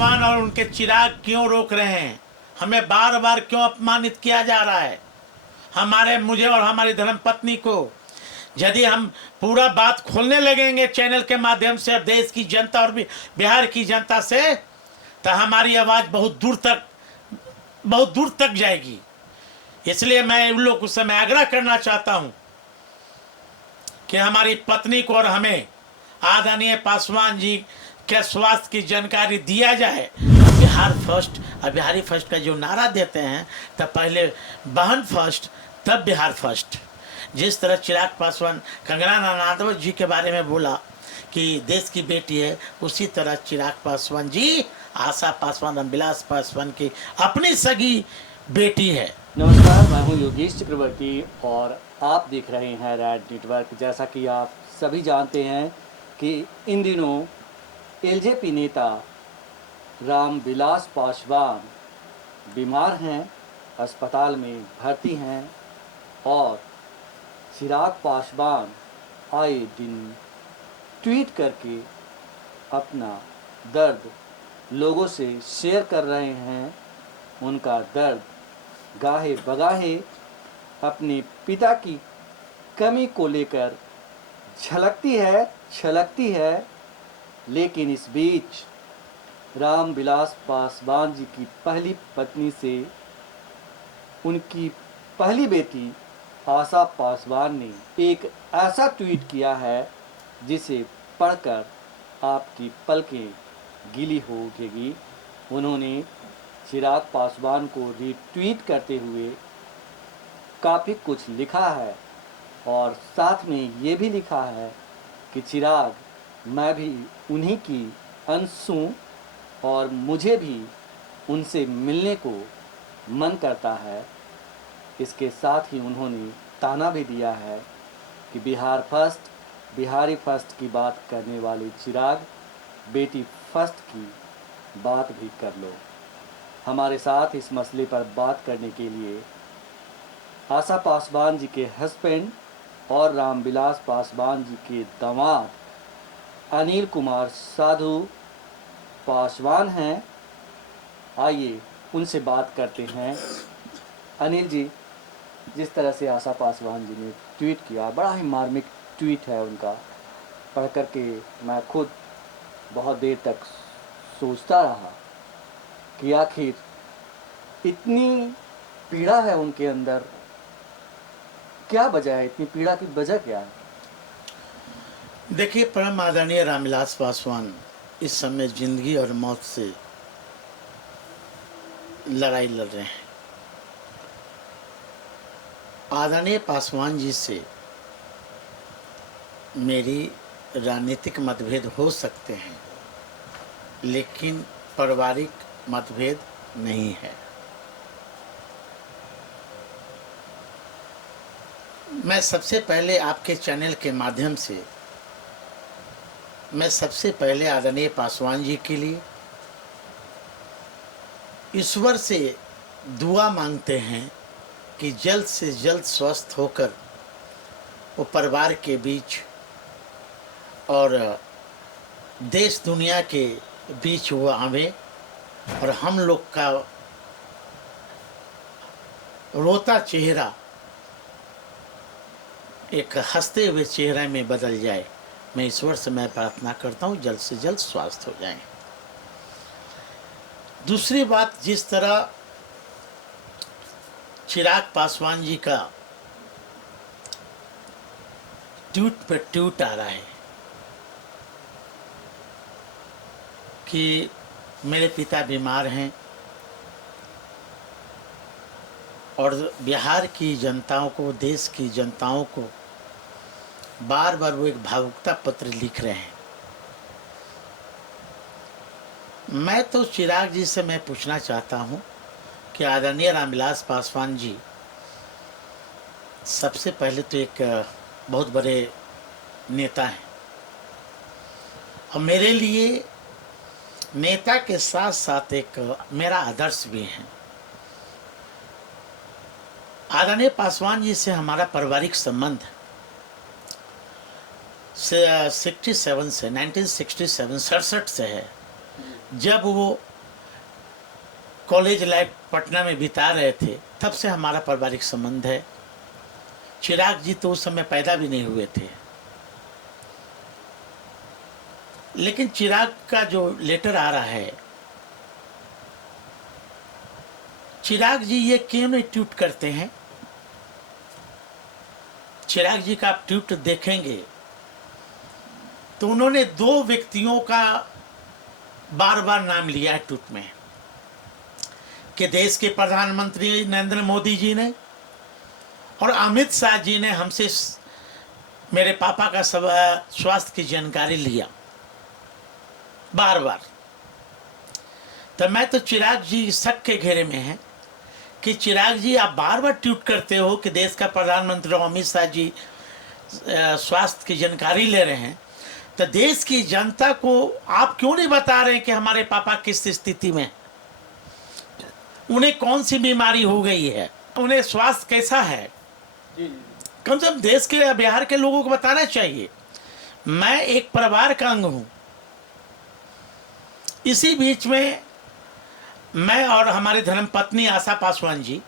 पासवान और उनके चिराग क्यों रोक रहे हैं? हमें बार बार क्यों अपमानित किया जा रहा है? मुझे और हमारी धर्मपत्नी को यदि हम पूरा बात खोलने लगेंगे चैनल के माध्यम से और देश की जनता और बिहार की जनता से, तो हमारी आवाज़ बहुत दूर तक जाएगी। इसलिए मैं उन लोगों से मैं आग्रह करना चाहता हूं कि हमारी पत्नी को और हमें आदरणीय पासवान जी के स्वास्थ्य की जानकारी दिया जाए। बिहार फर्स्ट और बिहारी फर्स्ट का जो नारा देते हैं, तब पहले बहन फर्स्ट तब बिहार फर्स्ट। जिस तरह चिराग पासवान कंगना रनावत जी के बारे में बोला कि देश की बेटी है, उसी तरह चिराग पासवान जी आशा पासवान रामविलास पासवान की अपनी सगी बेटी है। नमस्कार, मैं हूं योगेश चक्रवर्ती और आप देख रहे हैं रेड नेटवर्क। जैसा कि आप सभी जानते हैं कि इन दिनों एलजेपी नेता रामविलास पासवान बीमार हैं, अस्पताल में भर्ती हैं और चिराग पासवान आए दिन ट्वीट करके अपना दर्द लोगों से शेयर कर रहे हैं। उनका दर्द गाहे बगाहे अपने पिता की कमी को लेकर छलकती है। लेकिन इस बीच रामविलास पासवान जी की पहली पत्नी से उनकी पहली बेटी आशा पासवान ने एक ऐसा ट्वीट किया है जिसे पढ़कर आपकी पलकें गीली हो उठेगी। उन्होंने चिराग पासवान को रीट्वीट करते हुए काफ़ी कुछ लिखा है और साथ में ये भी लिखा है कि चिराग, मैं भी उन्हीं की अंश हूँ और मुझे भी उनसे मिलने को मन करता है। इसके साथ ही उन्होंने ताना भी दिया है कि बिहार फर्स्ट, बिहारी फर्स्ट की बात करने वाले चिराग, बेटी फर्स्ट की बात भी कर लो। हमारे साथ इस मसले पर बात करने के लिए आशा पासवान जी के हस्बैंड और रामविलास पासवान जी के दामाद अनिल कुमार साधु पासवान हैं। आइए उनसे बात करते हैं। अनिल जी, जिस तरह से आशा पासवान जी ने ट्वीट किया, बड़ा ही मार्मिक ट्वीट है उनका, पढ़ कर के मैं खुद बहुत देर तक सोचता रहा कि आखिर इतनी पीड़ा है उनके अंदर, क्या वजह है, इतनी पीड़ा की वजह क्या है? देखिए, परम आदरणीय रामविलास पासवान इस समय जिंदगी और मौत से लड़ाई लड़ रहे हैं। आदरणीय पासवान जी से मेरी राजनीतिक मतभेद हो सकते हैं, लेकिन पारिवारिक मतभेद नहीं है। मैं सबसे पहले आपके चैनल के माध्यम से आदरणीय पासवान जी के लिए ईश्वर से दुआ मांगते हैं कि जल्द से जल्द स्वस्थ होकर वो परिवार के बीच और देश दुनिया के बीच वो आवे और हम लोग का रोता चेहरा एक हंसते हुए चेहरे में बदल जाए। मैं ईश्वर से मैं प्रार्थना करता हूँ जल्द से जल्द स्वस्थ हो जाएं। दूसरी बात, जिस तरह चिराग पासवान जी का ट्वीट पे ट्वीट आ रहा है कि मेरे पिता बीमार हैं और बिहार की जनताओं को, देश की जनताओं को बार बार वो एक भावुकता पत्र लिख रहे हैं। मैं तो चिराग जी से मैं पूछना चाहता हूँ कि आदरणीय रामविलास पासवान जी सबसे पहले तो एक बहुत बड़े नेता हैं और मेरे लिए नेता के साथ साथ एक मेरा आदर्श भी हैं। आदरणीय पासवान जी से हमारा पारिवारिक संबंध 1967 से है, जब वो कॉलेज लाइफ पटना में बिता रहे थे, तब से हमारा पारिवारिक संबंध है। चिराग जी तो उस समय पैदा भी नहीं हुए थे, लेकिन चिराग का जो लेटर आ रहा है, चिराग जी ये क्यों नहीं ट्वीट करते हैं? चिराग जी का आप ट्वीट देखेंगे तो उन्होंने 2 व्यक्तियों का बार बार नाम लिया है ट्वीट में, कि देश के प्रधानमंत्री नरेंद्र मोदी जी ने और अमित शाह जी ने हमसे मेरे पापा का सब स्वास्थ्य की जानकारी लिया बार बार। तो मैं तो चिराग जी शक के घेरे में है कि चिराग जी आप बार बार ट्वीट करते हो कि देश का प्रधानमंत्री अमित शाह जी स्वास्थ्य की जानकारी ले रहे हैं, तो देश की जनता को आप क्यों नहीं बता रहे कि हमारे पापा किस स्थिति में, उन्हें कौन सी बीमारी हो गई है, उन्हें स्वास्थ्य कैसा है? कम से कम देश के बिहार के लोगों को बताना चाहिए। मैं एक परिवार का अंग हूं। इसी बीच में मैं और हमारे धर्मपत्नी आशा पासवान जी,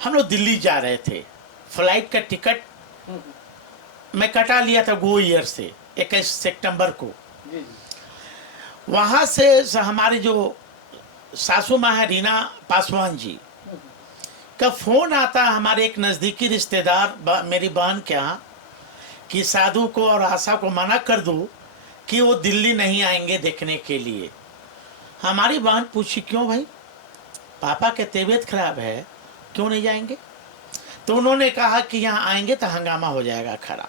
हम लोग दिल्ली जा रहे थे। फ्लाइट का टिकट मैं कटा लिया था गो ईयर से 21 सितंबर को। वहाँ से हमारी जो सासू माँ है रीना पासवान जी का फ़ोन आता है हमारे एक नज़दीकी रिश्तेदार मेरी बहन के यहाँ, कि साधु को और आशा को मना कर दो कि वो दिल्ली नहीं आएंगे देखने के लिए। हमारी बहन पूछी, क्यों भाई, पापा की तबीयत खराब है, क्यों नहीं जाएंगे? तो उन्होंने कहा कि यहाँ आएंगे तो हंगामा हो जाएगा खड़ा।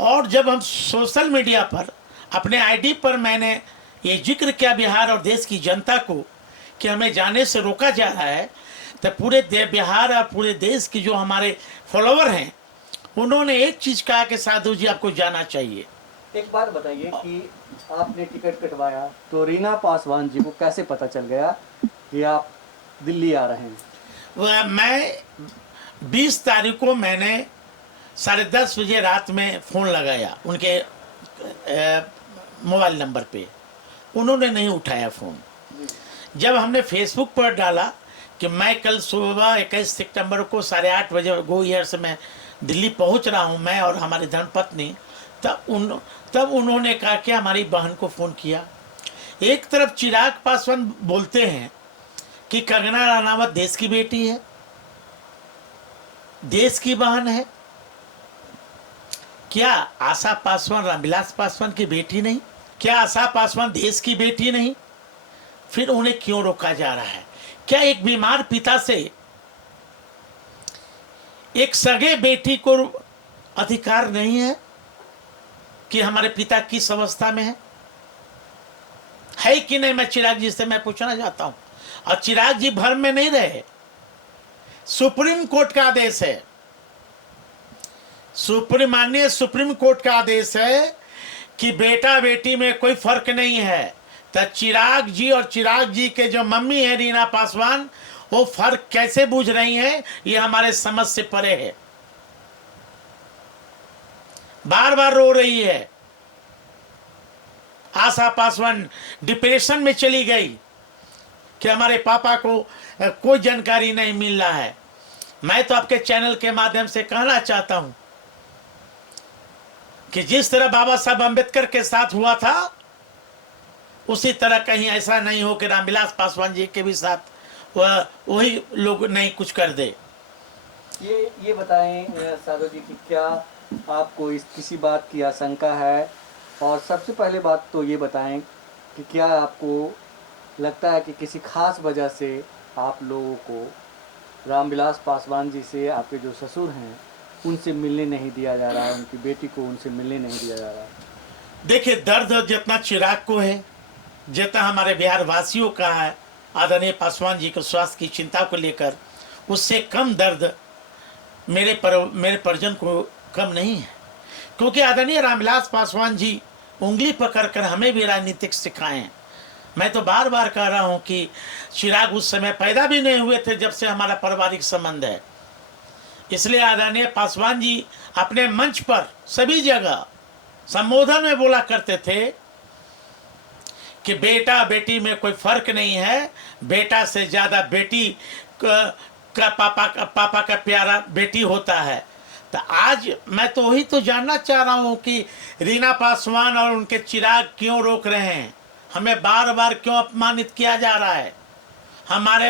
और जब हम सोशल मीडिया पर अपने आईडी पर मैंने ये जिक्र किया बिहार और देश की जनता को कि हमें जाने से रोका जा रहा है, तो पूरे बिहार और पूरे देश की जो हमारे फॉलोवर हैं, उन्होंने एक चीज़ कहा कि साधु जी आपको जाना चाहिए। एक बात बताइए कि आपने टिकट कटवाया तो रीना पासवान जी को कैसे पता चल गया कि आप दिल्ली आ रहे हैं? मैं 20 तारीख को मैंने 10:30 बजे रात में फ़ोन लगाया उनके मोबाइल नंबर पे, उन्होंने नहीं उठाया फ़ोन। जब हमने फेसबुक पर डाला कि मैं कल सुबह 21 सितंबर को 8:30 बजे गो ईयर से मैं दिल्ली पहुंच रहा हूं, मैं और हमारी धर्मपत्नी, तब उन्होंने कहा कि हमारी बहन को फ़ोन किया। एक तरफ चिराग पासवान बोलते हैं कि कंगना रनावत देश की बेटी है, देश की बहन है। क्या आशा पासवान रामविलास पासवान की बेटी नहीं? क्या आशा पासवान देश की बेटी नहीं? फिर उन्हें क्यों रोका जा रहा है? क्या एक बीमार पिता से एक सगे बेटी को अधिकार नहीं है कि हमारे पिता किस अवस्था में है कि नहीं? मैं चिराग जी से मैं पूछना चाहता हूं। और चिराग जी भर में नहीं रहे, सुप्रीम कोर्ट का आदेश है, माननीय सुप्रीम कोर्ट का आदेश है कि बेटा बेटी में कोई फर्क नहीं है। तो चिराग जी और चिराग जी के जो मम्मी है रीना पासवान, वो फर्क कैसे बूझ रही हैं, ये हमारे समझ से परे है। बार बार रो रही है। आशा पासवान डिप्रेशन में चली गई कि हमारे पापा को कोई जानकारी नहीं मिल रहा है। मैं तो आपके चैनल के माध्यम से कहना चाहता हूं कि जिस तरह बाबा साहब अम्बेडकर के साथ हुआ था, उसी तरह कहीं ऐसा नहीं हो कि रामविलास पासवान जी के भी साथ वही लोग नहीं कुछ कर दे। ये बताएं साधु जी कि क्या आपको किसी बात की आशंका है? और सबसे पहले बात तो ये बताएं कि क्या आपको लगता है कि किसी खास वजह से आप लोगों को रामविलास पासवान जी से, आपके जो ससुर हैं, उनसे मिलने नहीं दिया जा रहा है, उनकी बेटी को उनसे मिलने नहीं दिया जा रहा है? देखिए, दर्द जितना चिराग को है, जितना हमारे बिहार वासियों का है आदरणीय पासवान जी के स्वास्थ्य की चिंता को लेकर, उससे कम दर्द मेरे परिजन को कम नहीं है। क्योंकि आदरणीय रामविलास पासवान जी उंगली पकड़कर हमें भी राजनीतिक सिखाए हैं। मैं तो बार बार कह रहा हूं कि चिराग उस समय पैदा भी नहीं हुए थे जब से हमारा पारिवारिक संबंध है। इसलिए आदरणीय पासवान जी अपने मंच पर सभी जगह संबोधन में बोला करते थे कि बेटा बेटी में कोई फर्क नहीं है, बेटा से ज़्यादा बेटी का पापा का प्यारा बेटी होता है। तो आज मैं तो वही तो जानना चाह रहा हूँ कि रीना पासवान और उनके चिराग क्यों रोक रहे हैं, हमें बार बार क्यों अपमानित किया जा रहा है,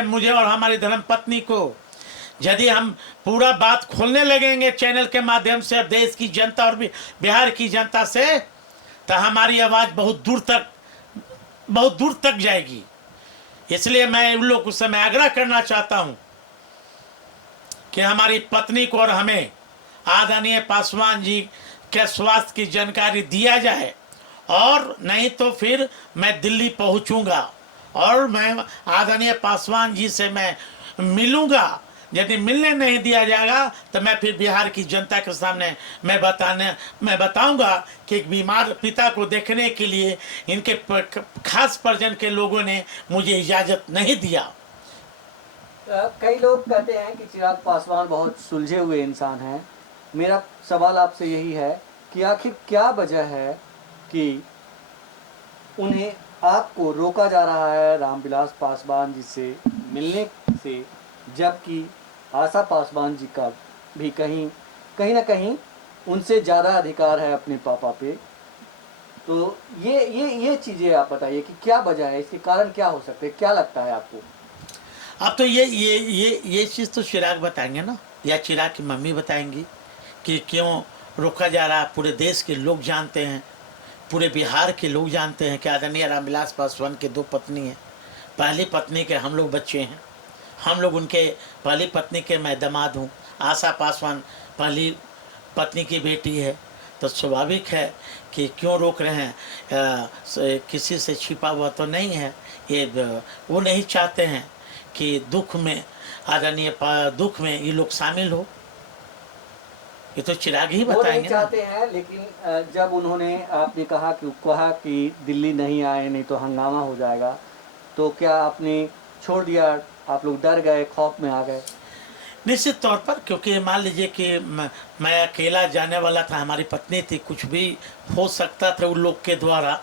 मुझे और हमारी धर्मपत्नी को। यदि हम पूरा बात खोलने लगेंगे चैनल के माध्यम से और देश की जनता और बिहार की जनता से, तो हमारी आवाज़ बहुत दूर तक जाएगी। इसलिए मैं उन लोगों से मैं आग्रह करना चाहता हूं कि हमारी पत्नी को और हमें आदरणीय पासवान जी के स्वास्थ्य की जानकारी दिया जाए, और नहीं तो फिर मैं दिल्ली पहुंचूंगा और मैं आदरणीय पासवान जी से मैं मिलूंगा। यदि मिलने नहीं दिया जाएगा तो मैं फिर बिहार की जनता के सामने मैं बताऊंगा कि एक बीमार पिता को देखने के लिए इनके खास परिजन के लोगों ने मुझे इजाज़त नहीं दिया। कई लोग कहते हैं कि चिराग पासवान बहुत सुलझे हुए इंसान हैं। मेरा सवाल आपसे यही है कि आखिर क्या वजह है कि उन्हें आपको रोका जा रहा है रामविलास पासवान जी से मिलने से, जबकि आशा पासवान जी का भी कहीं ना कहीं उनसे ज़्यादा अधिकार है अपने पापा पे। तो ये चीज़ें आप बताइए कि क्या वजह है, इसके कारण क्या हो सकते हैं, क्या लगता है आपको? अब तो ये चीज़ तो चिराग बताएंगे ना, या चिराग की मम्मी बताएंगी कि क्यों रोका जा रहा है। पूरे देश के लोग जानते हैं, पूरे बिहार के लोग जानते हैं कि आदरणीय रामविलास पासवान के 2 पत्नी हैं। पहली पत्नी के हम लोग बच्चे हैं, हम लोग उनके पहली पत्नी के मैं दामाद हूँ। आशा पासवान पहली पत्नी की बेटी है, तो स्वाभाविक है कि क्यों रोक रहे हैं। किसी से छिपा हुआ तो नहीं है, ये वो नहीं चाहते हैं कि दुख में दुख में ये लोग शामिल हो। ये तो चिराग ही बताएंगे। वो नहीं चाहते हैं, लेकिन जब उन्होंने आपने कहा कि दिल्ली नहीं आए नहीं तो हंगामा हो जाएगा, तो क्या आपने छोड़ दिया? आप लोग डर गए, खौफ में आ गए? निश्चित तौर पर, क्योंकि मान लीजिए कि मैं अकेला जाने वाला था, हमारी पत्नी थी, कुछ भी हो सकता था उन लोग के द्वारा।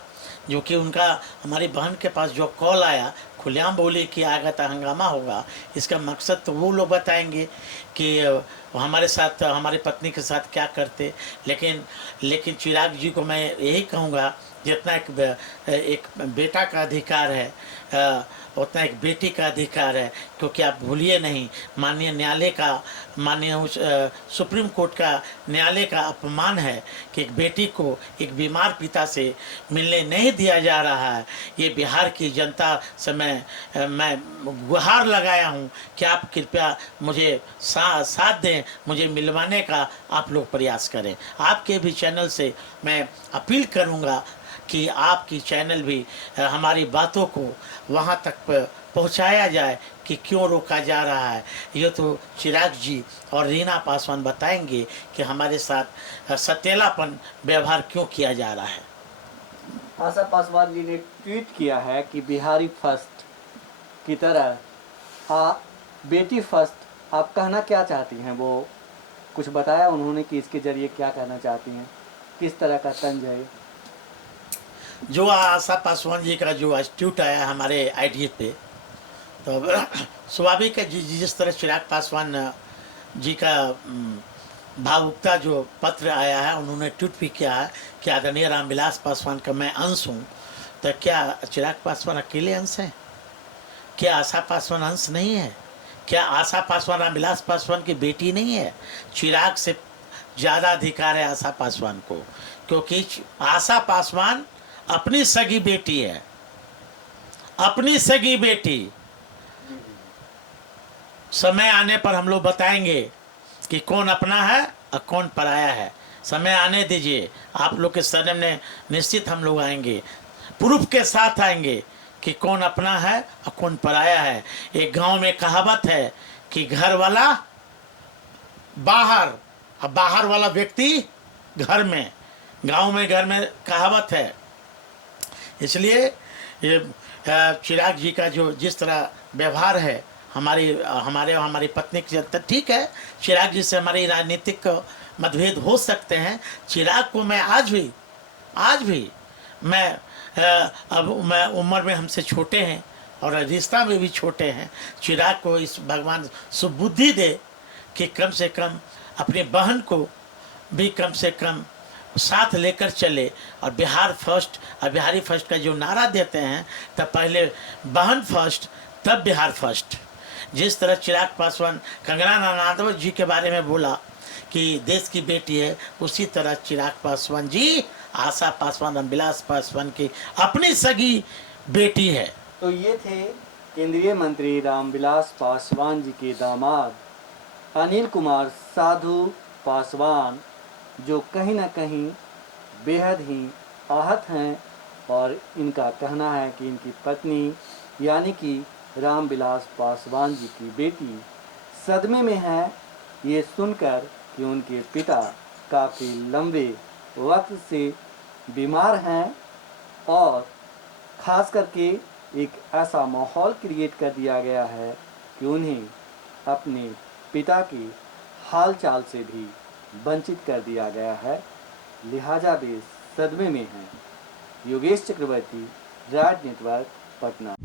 जो कि उनका हमारी बहन के पास जो कॉल आया, खुलेआम बोली कि आएगा तो हंगामा होगा। इसका मकसद तो वो लोग बताएंगे कि हमारे साथ, हमारी पत्नी के साथ क्या करते। लेकिन चिराग जी को मैं यही कहूँगा, जितना एक बेटा का अधिकार है उतना एक बेटी का अधिकार है। क्योंकि आप भूलिए नहीं, माननीय सुप्रीम कोर्ट का न्यायालय का अपमान है कि एक बेटी को एक बीमार पिता से मिलने नहीं दिया जा रहा है। ये बिहार की जनता से मैं गुहार लगाया हूँ कि आप कृपया मुझे साथ दें, मुझे मिलवाने का आप लोग प्रयास करें। आपके भी चैनल से मैं अपील करूँगा कि आपकी चैनल भी हमारी बातों को वहाँ तक पहुँचाया जाए कि क्यों रोका जा रहा है। ये तो चिराग जी और रीना पासवान बताएंगे कि हमारे साथ सतेलापन व्यवहार क्यों किया जा रहा है। आशा पासवान जी ने ट्वीट किया है कि बिहारी फर्स्ट की तरह बेटी फर्स्ट आप कहना क्या चाहती हैं? वो कुछ बताया उन्होंने कि इसके जरिए क्या कहना चाहती हैं, किस तरह का तंज है? जो आशा पासवान जी का जो आज ट्वीट आया हमारे आईडी पे, तो स्वाभाविक है जिस तरह चिराग पासवान जी का भावुकता जो पत्र आया है, उन्होंने ट्वीट भी किया है कि आदरणीय रामविलास पासवान का मैं अंश हूँ। तो क्या चिराग पासवान अकेले अंश हैं? क्या आशा पासवान अंश नहीं है? क्या आशा पासवान रामविलास पासवान की बेटी नहीं है? चिराग से ज़्यादा अधिकार है आशा पासवान को, क्योंकि आशा पासवान अपनी सगी बेटी है, अपनी सगी बेटी। समय आने पर हम लोग बताएंगे कि कौन अपना है और कौन पराया है। समय आने दीजिए, आप लोग के सामने निश्चित हम लोग आएंगे, प्रूफ के साथ आएंगे कि कौन अपना है और कौन पराया है। एक गांव में कहावत है कि घर वाला बाहर और बाहर वाला व्यक्ति घर में। गांव में घर में कहावत है। इसलिए ये चिराग जी का जो जिस तरह व्यवहार है हमारी पत्नी के साथ, ठीक है, चिराग जी से हमारी राजनीतिक मतभेद हो सकते हैं। चिराग को मैं आज भी मैं अब मैं उम्र में हमसे छोटे हैं और रिश्ता में भी छोटे हैं। चिराग को इस भगवान सुबुद्धि दे कि कम से कम अपने बहन को भी कम से कम साथ लेकर चले और बिहार फर्स्ट और बिहारी फर्स्ट का जो नारा देते हैं, तब पहले बहन फर्स्ट तब बिहार फर्स्ट। जिस तरह चिराग पासवान कंगना रनावत जी के बारे में बोला कि देश की बेटी है, उसी तरह चिराग पासवान जी आशा पासवान रामविलास पासवान की अपनी सगी बेटी है। तो ये थे केंद्रीय मंत्री रामविलास पासवान जी के दामाद अनिल कुमार साधु पासवान, जो कहीं ना कहीं बेहद ही आहत हैं और इनका कहना है कि इनकी पत्नी यानी कि रामविलास पासवान जी की बेटी सदमे में है, ये सुनकर कि उनके पिता काफ़ी लंबे वक्त से बीमार हैं और ख़ास करके एक ऐसा माहौल क्रिएट कर दिया गया है कि उन्हें अपने पिता के हाल चाल से भी वंचित कर दिया गया है, लिहाजा वे सदमे में हैं। योगेश चक्रवर्ती, राज नेटवर्क, पटना।